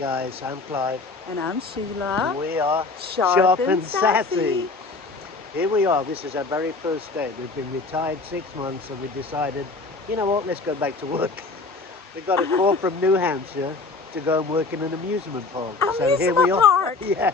guys, I'm Clive. And I'm Sheila. We are Sharp and Sassy. Here we are, this is our very first day. We've been retired 6 months and we decided, you know what, let's go back to work. We got a call from New Hampshire to go and work in an amusement park. So here we are. Park. Yeah.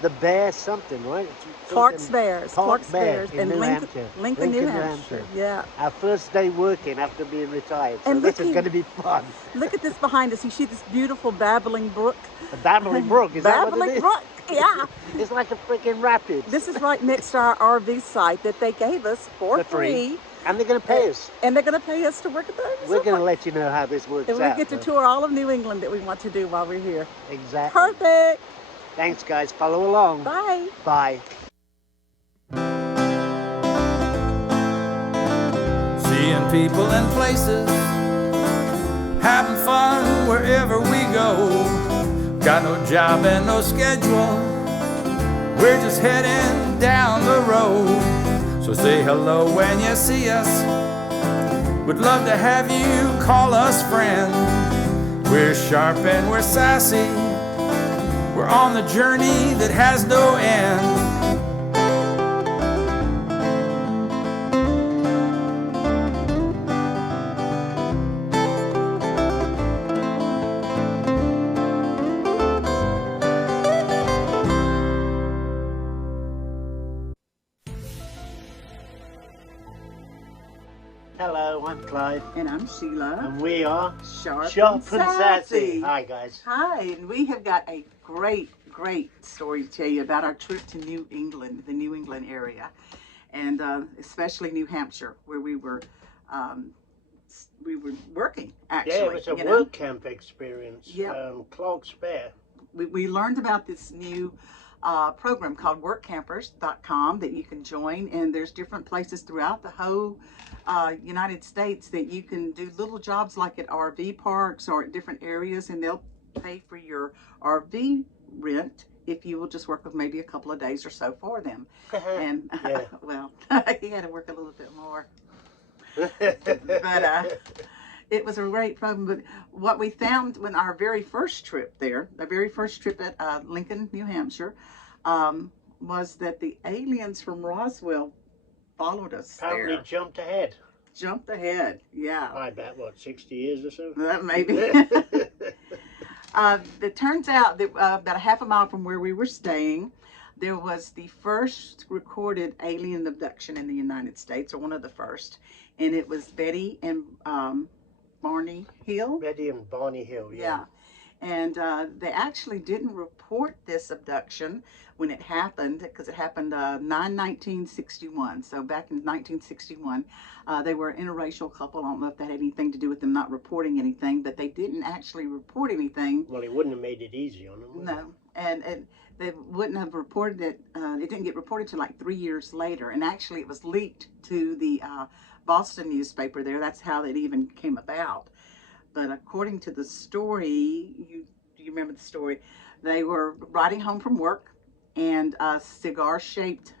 The Bear something, right? Clark's Bears. Clark's Bears in New Lincoln, Hampshire. Lincoln, New Hampshire. Yeah. Our first day working after being retired. So And this is going to be fun. Look at this behind us. You see this beautiful babbling brook? The Babbling Brook, is that what it Babbling is? Brook, yeah. It's like a freaking rapids. This is right next to our RV site that they gave us for free. And they're going to pay us. And they're going to pay us to work at the We're going to let you know how this works out. And we get to tour all of New England that we want to do while we're here. Exactly. Perfect. Thanks, guys. Follow along. Bye. Bye. Seeing people and places, having fun wherever we go. Got no job and no schedule, we're just heading down the road. So say hello when you see us, we'd love to have you call us friend. We're sharp and we're sassy, we're on the journey that has no end. Hello, I'm Clive. And I'm Sheila. And we are Sharp and and Sassy. Hi, guys. Hi, and we have got a great story to tell you about our trip to New England, the New England area, and especially New Hampshire, where we were working, actually. Yeah, it was a work camp experience. Yeah. Clark's Bear. We learned about this new program called workcampers.com that you can join, and there's different places throughout the whole United States that you can do little jobs like at RV parks or at different areas, and they'll pay for your RV rent if you will just work with maybe a couple of days or so for them. And well, he had to work a little bit more. But it was a great program. But what we found when our very first trip there, the very first trip at Lincoln, New Hampshire, was that the aliens from Roswell followed us Apparently there. Jumped ahead, yeah. I bet, what, 60 years or so? That maybe. It turns out that about a half a mile from where we were staying, there was the first recorded alien abduction in the United States, or one of the first, and it was Betty and Barney Hill. Betty and Barney Hill, yeah. And they actually didn't report this abduction when it happened, because it happened 9/1961. So back in 1961, they were an interracial couple. I don't know if that had anything to do with them not reporting anything, but they didn't actually report anything. Well, it wouldn't have made it easy on them. No, and they wouldn't have reported it. It didn't get reported till like 3 years later, and actually it was leaked to the Boston newspaper there. That's how it even came about. But according to the story, do you remember the story? They were riding home from work, and a cigar-shaped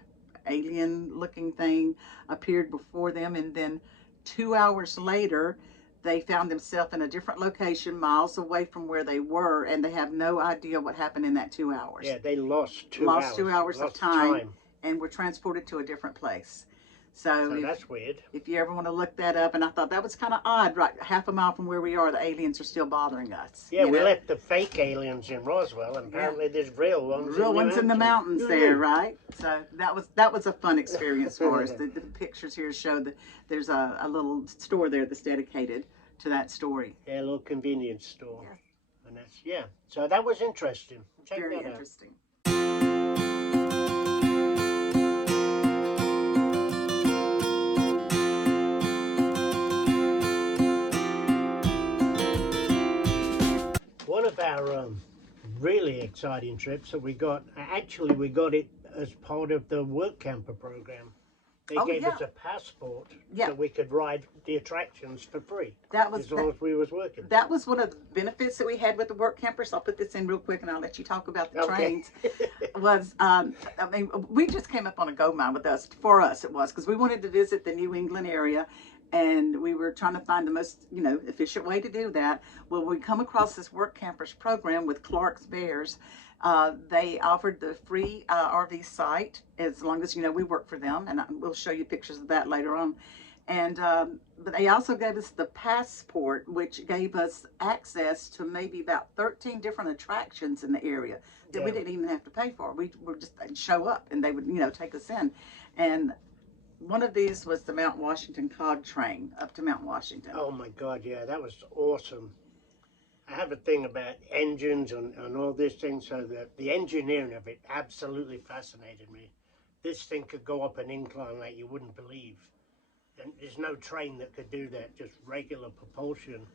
alien-looking thing appeared before them, and then 2 hours later, they found themselves in a different location, miles away from where they were, and they have no idea what happened in that 2 hours. Yeah, they lost 2 hours. Lost 2 hours of time, and were transported to a different place. So that's weird. If you ever want to look that up, and I thought that was kind of odd, right? Half a mile from where we are, the aliens are still bothering us. Yeah, we left the fake aliens in Roswell, and apparently there's real ones. Real ones in the mountains there, right? So that was a fun experience for us. The pictures here show that there's a little store there that's dedicated to that story. Yeah, a little convenience store. Yeah. And that's, so that was interesting. Check Very that out. interesting. One of our really exciting trips that we got, actually we got it as part of the work camper program. They gave us a passport so we could ride the attractions for free. As long as we was working. That was one of the benefits that we had with the work campers. I'll put this in real quick and I'll let you talk about the trains. I mean, we just came up on a gold mine with us. For us it was, because we wanted to visit the New England area and we were trying to find the most, efficient way to do that. Well, we come across this work campers program with Clark's Bears. They offered the free RV site as long as, we work for them, and we'll show you pictures of that later on. And but they also gave us the passport, which gave us access to maybe about 13 different attractions in the area that we didn't even have to pay for. We were just, they'd show up and they would, take us in. And one of these was the Mount Washington cog train up to Mount Washington. Oh my God, yeah, that was awesome. I have a thing about engines and all this thing, so that the engineering of it absolutely fascinated me. This thing could go up an incline like you wouldn't believe. And there's no train that could do that, just regular propulsion.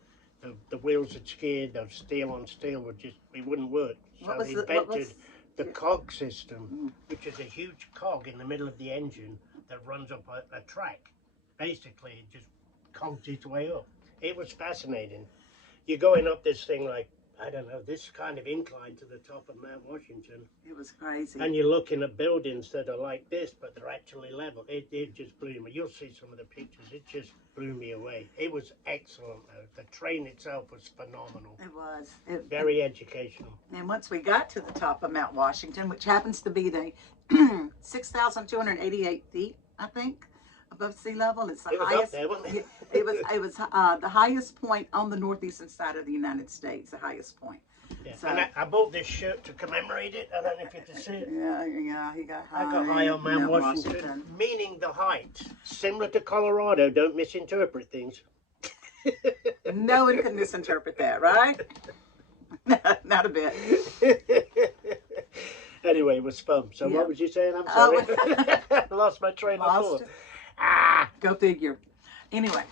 The wheels had skid, the steel on steel it wouldn't work. So they invented the cog system, which is a huge cog in the middle of the engine that runs up a track. Basically, it just cogs its way up. It was fascinating. You're going up this thing like, I don't know, this kind of incline to the top of Mount Washington. It was crazy. And you're looking at buildings that are like this, but they're actually level. It just blew me. You'll see some of the pictures. It just blew me away. It was excellent, though. The train itself was phenomenal. It was. Very educational. And once we got to the top of Mount Washington, which happens to be the 6,288 feet, I think, above sea level. It's the highest. Up there, wasn't it? It was the highest point on the northeastern side of the United States. The highest point. Yeah. So, and I bought this shirt to commemorate it. I don't know if you can see it. Yeah, he got high. I got high on Mount Washington, meaning the height. Similar to Colorado. Don't misinterpret things. No one can misinterpret that, right? Not a bit. Anyway, it was fun. So what was you saying? I'm sorry. I lost my train of thought. Go figure. Anyway,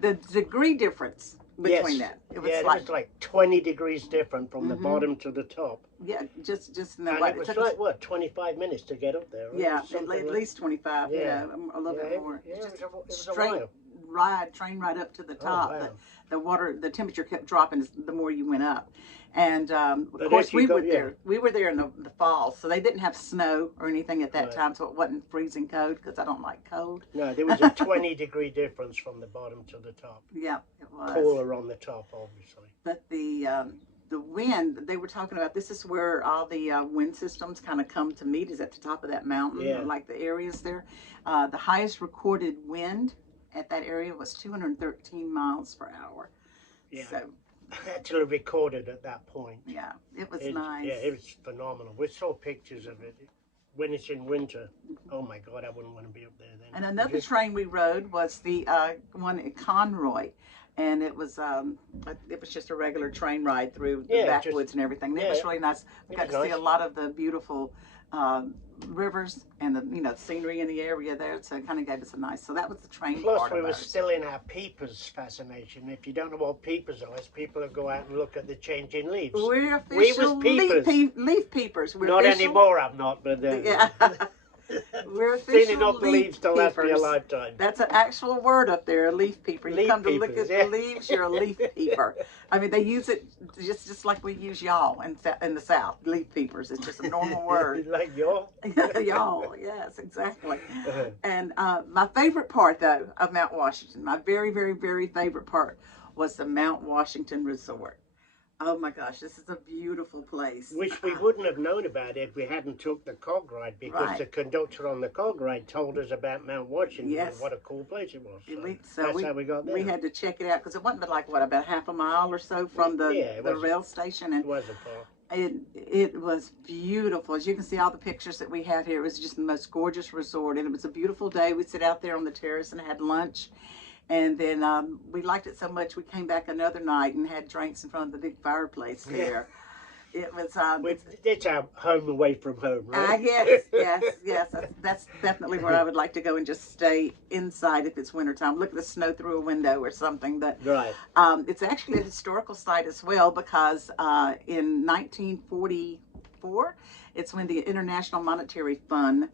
the degree difference between that. It was like 20 degrees different from the bottom to the top. Yeah, just in the and way. It was like, what, 25 minutes to get up there? Right? Yeah, at least 25. Yeah, a little bit more. Yeah, just it was straight train ride up to the top. Oh, wow. The temperature kept dropping the more you went up. And of course we were there in the fall, so they didn't have snow or anything at that time, so it wasn't freezing cold, because I don't like cold. No, there was a 20-degree difference from the bottom to the top. Yeah, it was. Cooler on the top, obviously. But the wind, they were talking about, this is where all the wind systems kind of come to meet, is at the top of that mountain, like the areas there. The highest recorded wind at that area was 213 miles per hour. Yeah. So, actually recorded at that point. Yeah, it was nice. Yeah, it was phenomenal. We saw pictures of it when it's in winter. Oh my God, I wouldn't want to be up there then. And another train we rode was the one at Conroy, and it was just a regular train ride through the backwoods and everything. It was really nice. We got to see a lot of the beautiful rivers and the scenery in the area there, so it kind of gave us a nice. So that was the train part. Plus, we were still in our peepers fascination. If you don't know what peepers are, it's people who go out and look at the changing leaves. We're official leaf peepers. We're not official. Anymore, I'm not, but yeah. We're official seen enough leaves to last me a lifetime. That's an actual word up there, a leaf peeper. You come to look at the leaves, you're a leaf peeper. I mean, they use it just like we use y'all in the South, leaf peepers. It's just a normal word. Like y'all? Y'all, yes, exactly. And my favorite part, though, of Mount Washington, my very, very, very favorite part was the Mount Washington Resort. Oh my gosh, this is a beautiful place. Which we wouldn't have known about if we hadn't took the cog ride, because the conductor on the cog ride told us about Mount Washington and what a cool place it was. So that's how we got there. We had to check it out, because it wasn't like, about half a mile or so from the rail station. And it wasn't far. It was beautiful. As you can see, all the pictures that we have here, it was just the most gorgeous resort. And it was a beautiful day. We sat out there on the terrace and had lunch. And then we liked it so much, we came back another night and had drinks in front of the big fireplace there. It was... it's our home away from home, right? Yes. That's definitely where I would like to go and just stay inside if it's wintertime. Look at the snow through a window or something. But it's actually a historical site as well, because in 1944, it's when the International Monetary Fund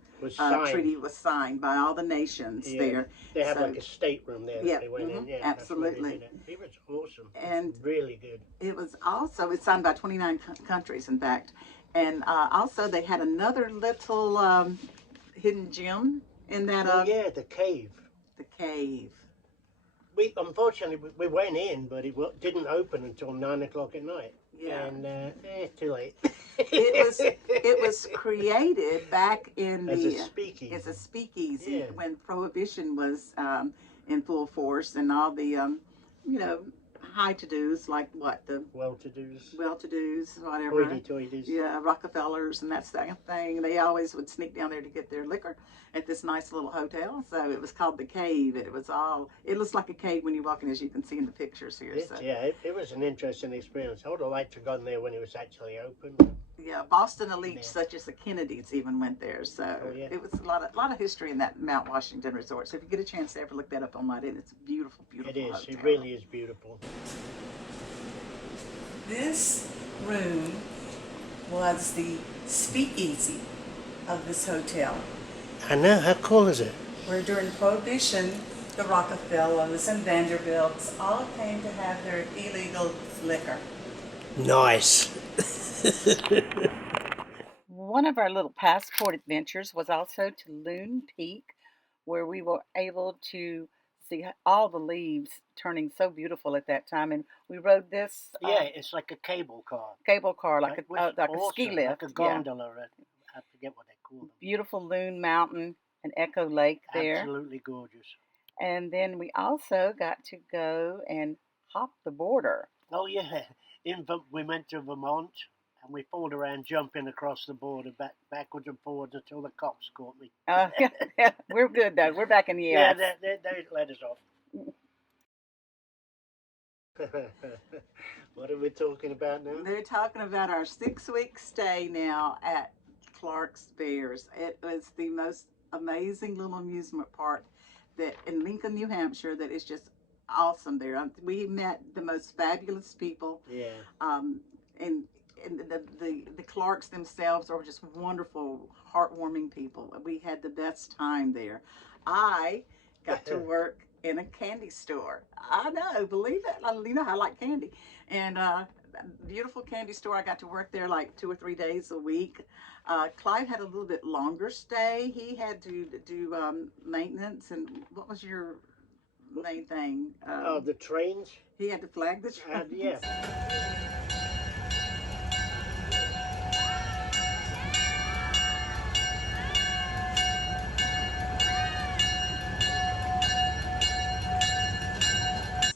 treaty was signed by all the nations there. They have like a stateroom there that they went in. Yeah, absolutely. It was awesome. And really good. It's signed by 29 countries, in fact. And also they had another little hidden gem in that. the cave. The cave. we unfortunately we went in, but it didn't open until 9 o'clock at night. Yeah. And too late. It was created back in as the a speakeasy. as a speakeasy Yeah. when Prohibition was in full force, and all the you know, high to dos, like what, the well-to-dos, whatever. Hoity-toities. Yeah, Rockefellers and that kind of thing. They always would sneak down there to get their liquor at this nice little hotel. So it was called the Cave. It looks like a cave when you walk in, as you can see in the pictures here. It was an interesting experience. I would have liked to have gone there when it was actually open. Yeah, Boston elites such as the Kennedys even went there. So it was a lot of history in that Mount Washington resort. So if you get a chance to ever look that up online, it's a beautiful, beautiful hotel. It really is beautiful. This room was the speakeasy of this hotel. I know, how cool is it? Where during Prohibition, the Rockefellers and Vanderbilts all came to have their illegal liquor. Nice. One of our little passport adventures was also to Loon Peak, where we were able to see all the leaves turning so beautiful at that time. And we rode this. It's like a cable car. Like a ski lift. Like a gondola. Yeah. I forget what they call them. Beautiful Loon Mountain and Echo Lake there. Absolutely gorgeous. And then we also got to go and hop the border. Oh, yeah. We went to Vermont. And we fooled around jumping across the border backwards and forwards until the cops caught me. We're good, though. We're back in the U.S. Yeah, they let us off. What are we talking about now? They're talking about our 6-week stay now at Clark's Bears. It was the most amazing little amusement park that in Lincoln, New Hampshire, that is just awesome there. We met the most fabulous people. Yeah. And the Clarks themselves are just wonderful, heartwarming people. We had the best time there. I got to work in a candy store. I know, believe it. You know, I like candy. And beautiful candy store. I got to work there like 2 or 3 days a week. Clive had a little bit longer stay. He had to do maintenance. And what was your main thing? The trains. He had to flag the trains. Yeah.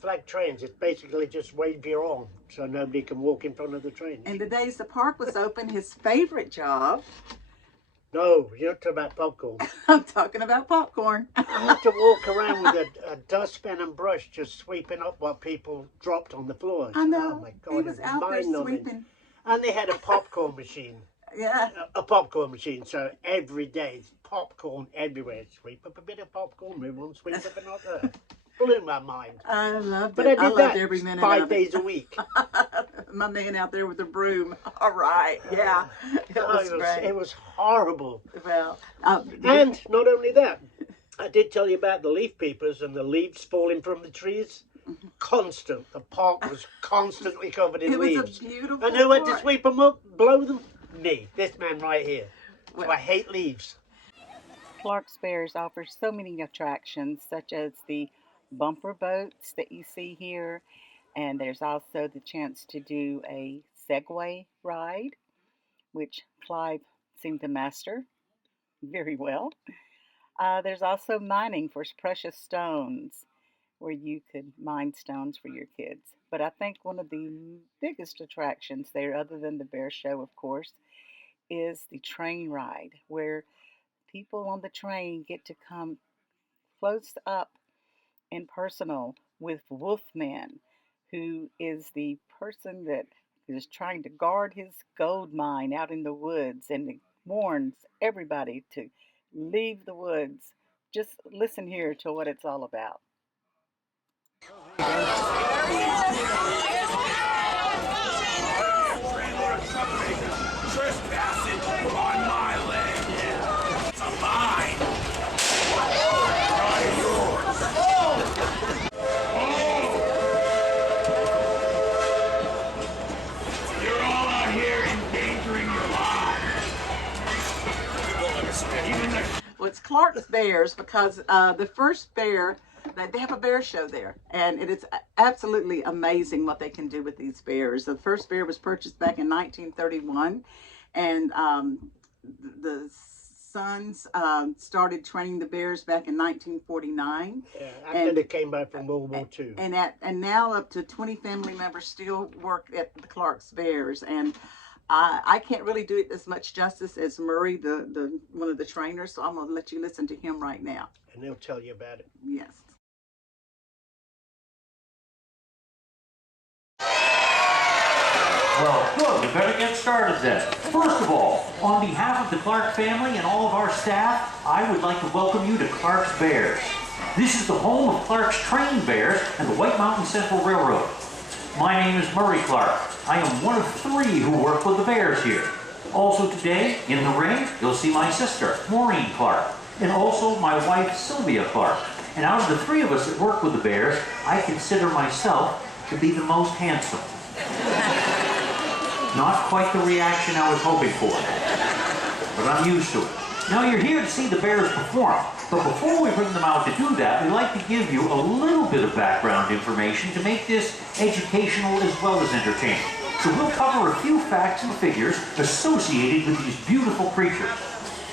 Flag trains, it's basically just wave your arm so nobody can walk in front of the train. And the days the park was open, his favorite job. No, you're not talking about popcorn. I'm talking about popcorn. I had to walk around with a dustbin and brush just sweeping up what people dropped on the floor. I know. Oh my God, he was out there sweeping. And they had a popcorn machine. Yeah. A popcorn machine, so every day, popcorn everywhere. Sweep up a bit of popcorn, move on, sweep up another. Blew my mind. I loved it. But I did that every minute 5 days a week. My man out there with the broom. All right, yeah. It was great. It was horrible. Well, and not only that, I did tell you about the leaf peepers and the leaves falling from the trees. Constant. The park was constantly covered in leaves. It was a beautiful And who had to sweep them up, blow them? Me, this man right here. So I hate leaves. Clark's Bears offers so many attractions, such as the bumper boats that you see here, and there's also the chance to do a Segway ride, which Clive seemed to master very well. There's also mining for precious stones, where you could mine stones for your kids. But I think one of the biggest attractions there, other than the bear show, of course, is the train ride, where people on the train get to come close up and personal with Wolfman, who is the person that is trying to guard his gold mine out in the woods, and warns everybody to leave the woods. Just listen here to what it's all about. Trespassing on my land. It's a mine. You're all out here endangering your lives. Well, it's Clark's Bears because the first bear They have a bear show there, and it is absolutely amazing what they can do with these bears. The first bear was purchased back in 1931, and the sons started training the bears back in 1949. Yeah, after they came back from World War II. And now up to 20 family members still work at the Clark's Bears, and I can't really do it as much justice as Murray, the one of the trainers, so I'm going to let you listen to him right now. And they'll tell you about it. Yes. Well, good. We better get started then. First of all, on behalf of the Clark family and all of our staff, I would like to welcome you to Clark's Bears. This is the home of Clark's trained bears and the White Mountain Central Railroad. My name is Murray Clark. I am one of 3 who work with the bears here. Also today, in the ring, you'll see my sister, Maureen Clark, and also my wife, Sylvia Clark. And out of the 3 of us that work with the bears, I consider myself to be the most handsome. Not quite the reaction I was hoping for, but I'm used to it. Now you're here to see the bears perform, but before we bring them out to do that, we'd like to give you a little bit of background information to make this educational as well as entertaining. So we'll cover a few facts and figures associated with these beautiful creatures.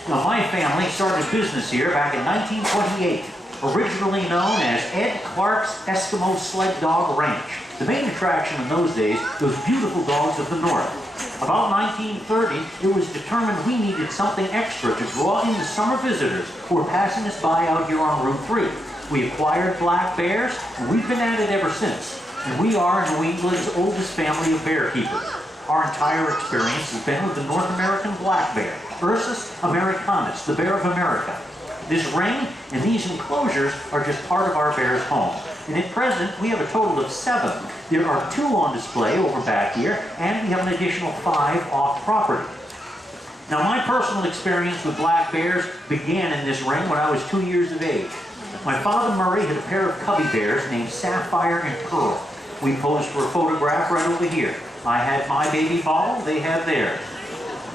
Now my family started business here back in 1928, originally known as Ed Clark's Eskimo Sled Dog Ranch. The main attraction in those days, those beautiful dogs of the north. About 1930, it was determined we needed something extra to draw in the summer visitors who were passing us by out here on Route 3. We acquired black bears, and we've been at it ever since. And we are New England's oldest family of bear keepers. Our entire experience has been with the North American black bear, Ursus americanus, the bear of America. This ring and these enclosures are just part of our bear's home. And at present, we have a total of 7. There are 2 on display over back here, and we have an additional 5 off property. Now, my personal experience with black bears began in this ring when I was 2 years of age. My father, Murray, had a pair of cubby bears named Sapphire and Pearl. We posed for a photograph right over here. I had my baby bottle, they had theirs.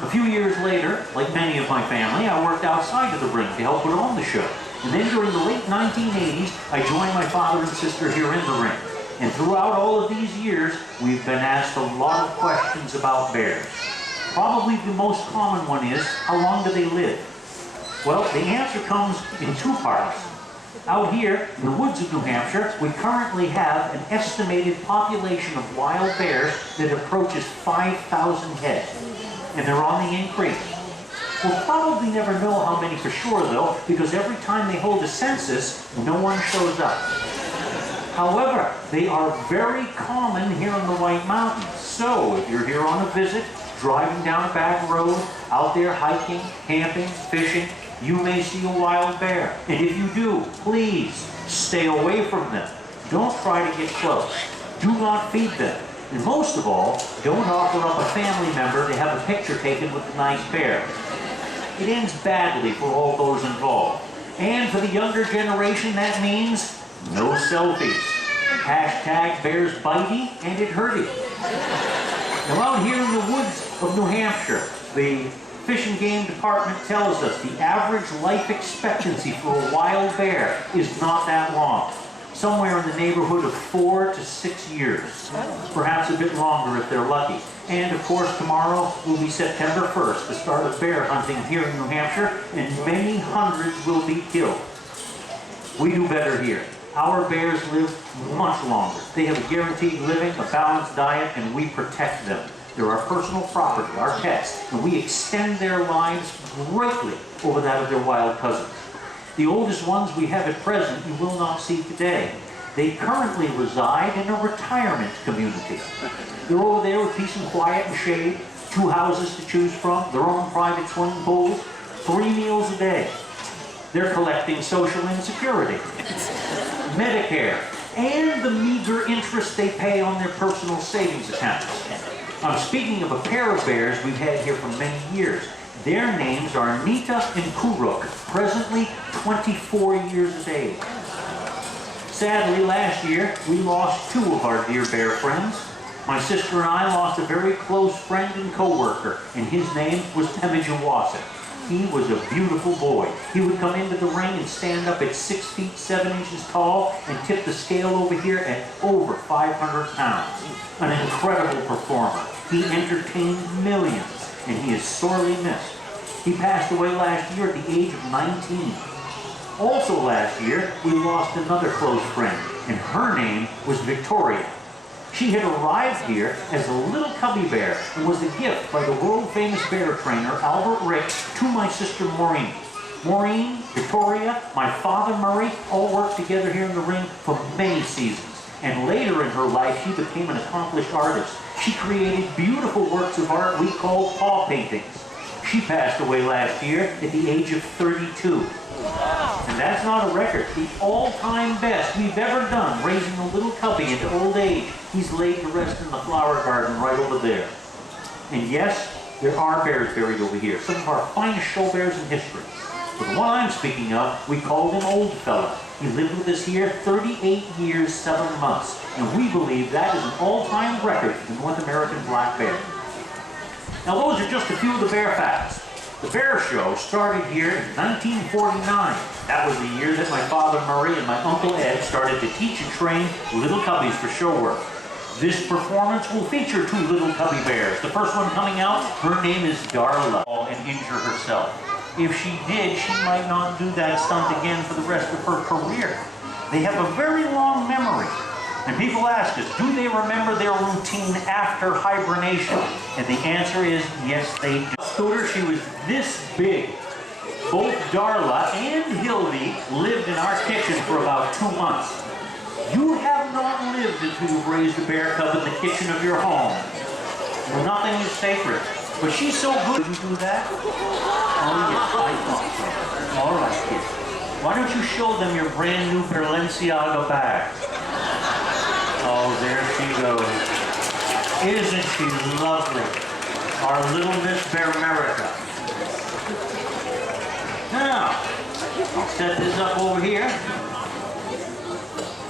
A few years later, like many of my family, I worked outside of the ring to help put on the show. And then during the late 1980s, I joined my father and sister here in the ring. And throughout all of these years, we've been asked a lot of questions about bears. Probably the most common one is, how long do they live? Well, the answer comes in 2 parts. Out here in the woods of New Hampshire, we currently have an estimated population of wild bears that approaches 5,000 head. And they're on the increase. We'll probably never know how many for sure, though, because every time they hold a census, no one shows up. However, they are very common here in the White Mountains. So, if you're here on a visit, driving down a back road, out there hiking, camping, fishing, you may see a wild bear. And if you do, please stay away from them. Don't try to get close. Do not feed them. And most of all, don't offer up a family member to have a picture taken with a nice bear. It ends badly for all those involved. And for the younger generation, that means no selfies. Hashtag bears bitey and it hurty. Now out here in the woods of New Hampshire, the Fish and Game Department tells us the average life expectancy for a wild bear is not that long. Somewhere in the neighborhood of 4 to 6 years. Perhaps a bit longer if they're lucky. And of course tomorrow will be September 1st, the start of bear hunting here in New Hampshire, and many hundreds will be killed. We do better here. Our bears live much longer. They have a guaranteed living, a balanced diet, and we protect them. They're our personal property, our pets, and we extend their lives greatly over that of their wild cousins. The oldest ones we have at present you will not see today. They currently reside in a retirement community. They're over there with peace and quiet and shade, 2 houses to choose from, their own private swimming pools, 3 meals a day. They're collecting Social Insecurity, Medicare, and the meager interest they pay on their personal savings accounts. I'm speaking of a pair of bears we've had here for many years. Their names are Nita and Kuruk, presently 24 years of age. Sadly, last year, we lost 2 of our dear bear friends. My sister and I lost a very close friend and co-worker, and his name was Temujawasa. He was a beautiful boy. He would come into the ring and stand up at 6 feet 7 inches tall and tip the scale over here at over 500 pounds. An incredible performer. He entertained millions, and he is sorely missed. He passed away last year at the age of 19. Also last year, we lost another close friend, and her name was Victoria. She had arrived here as a little cubby bear and was a gift by the world-famous bear trainer Albert Rick to my sister Maureen. Maureen, Victoria, my father Murray all worked together here in the ring for many seasons. And later in her life, she became an accomplished artist. She created beautiful works of art we called paw paintings. She passed away last year at the age of 32. And that's not a record. The all-time best we've ever done, raising a little cubby into old age. He's laid to rest in the flower garden right over there. And yes, there are bears buried over here, some of our finest show bears in history. But the one I'm speaking of, we called him Old Fella. He lived with us here 38 years, 7 months. And we believe that is an all-time record for the North American black bear. Now those are just a few of the bear facts. The Bear Show started here in 1949. That was the year that my father Murray and my uncle Ed started to teach and train little cubbies for show work. This performance will feature 2 little cubby bears. The first one coming out, her name is Darla, and injure herself. If she did, she might not do that stunt again for the rest of her career. They have a very long memory. And people ask us, do they remember their routine after hibernation? And the answer is, yes, they do. Scooter, she was this big. Both Darla and Hildy lived in our kitchen for about 2 months. You have not lived until you've raised a bear cub in the kitchen of your home. Nothing is sacred. But she's so good. Did you do that? Oh, yes, I thought so. All right, kids. Why don't you show them your brand new Balenciaga bag? Oh, there she goes. Isn't she lovely? Our little Miss Bear America. Now, I'll set this up over here.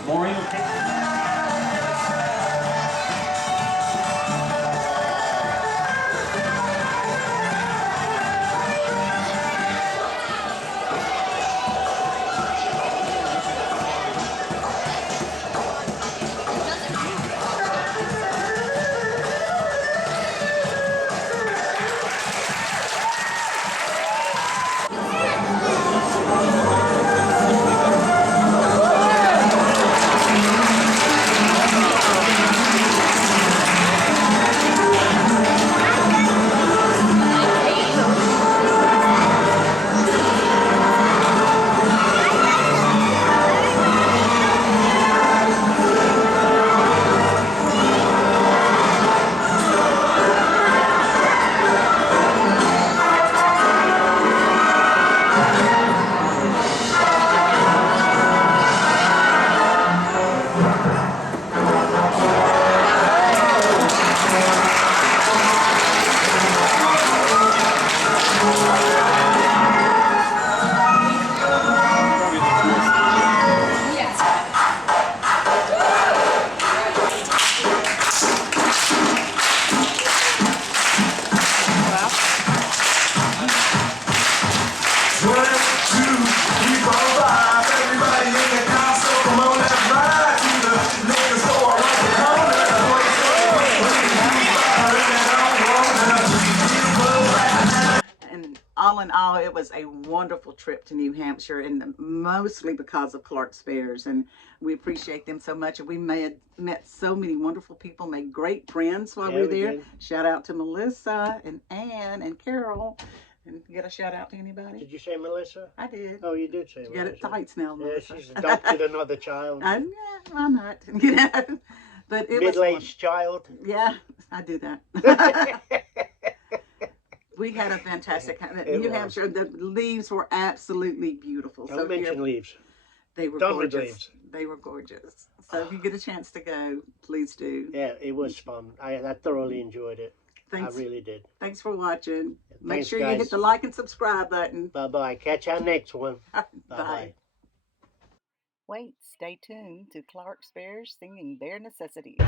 Maureen will take... All in all, it was a wonderful trip to New Hampshire, and mostly because of Clark's Bears, and we appreciate them so much. And we met so many wonderful people, made great friends while we were there. Shout out to Melissa and Ann and Carol. And you got a shout out to anybody? Did you say Melissa? I did. Oh, you did say Melissa. You got it tights now, Melissa. Yeah, she's adopted another child. I'm not. You know, but it was middle-aged child. Yeah, I do that. We had a fantastic time. New Hampshire, the leaves were absolutely beautiful. Don't mention leaves. They were gorgeous. Leaves. They were gorgeous. So if you get a chance to go, please do. Yeah, it was fun. I thoroughly enjoyed it. Thanks. I really did. Thanks for watching. Make sure you hit the like and subscribe button. Bye-bye. Catch our next one. Bye-bye. Wait, stay tuned to Clark's Bears singing Bear Necessities.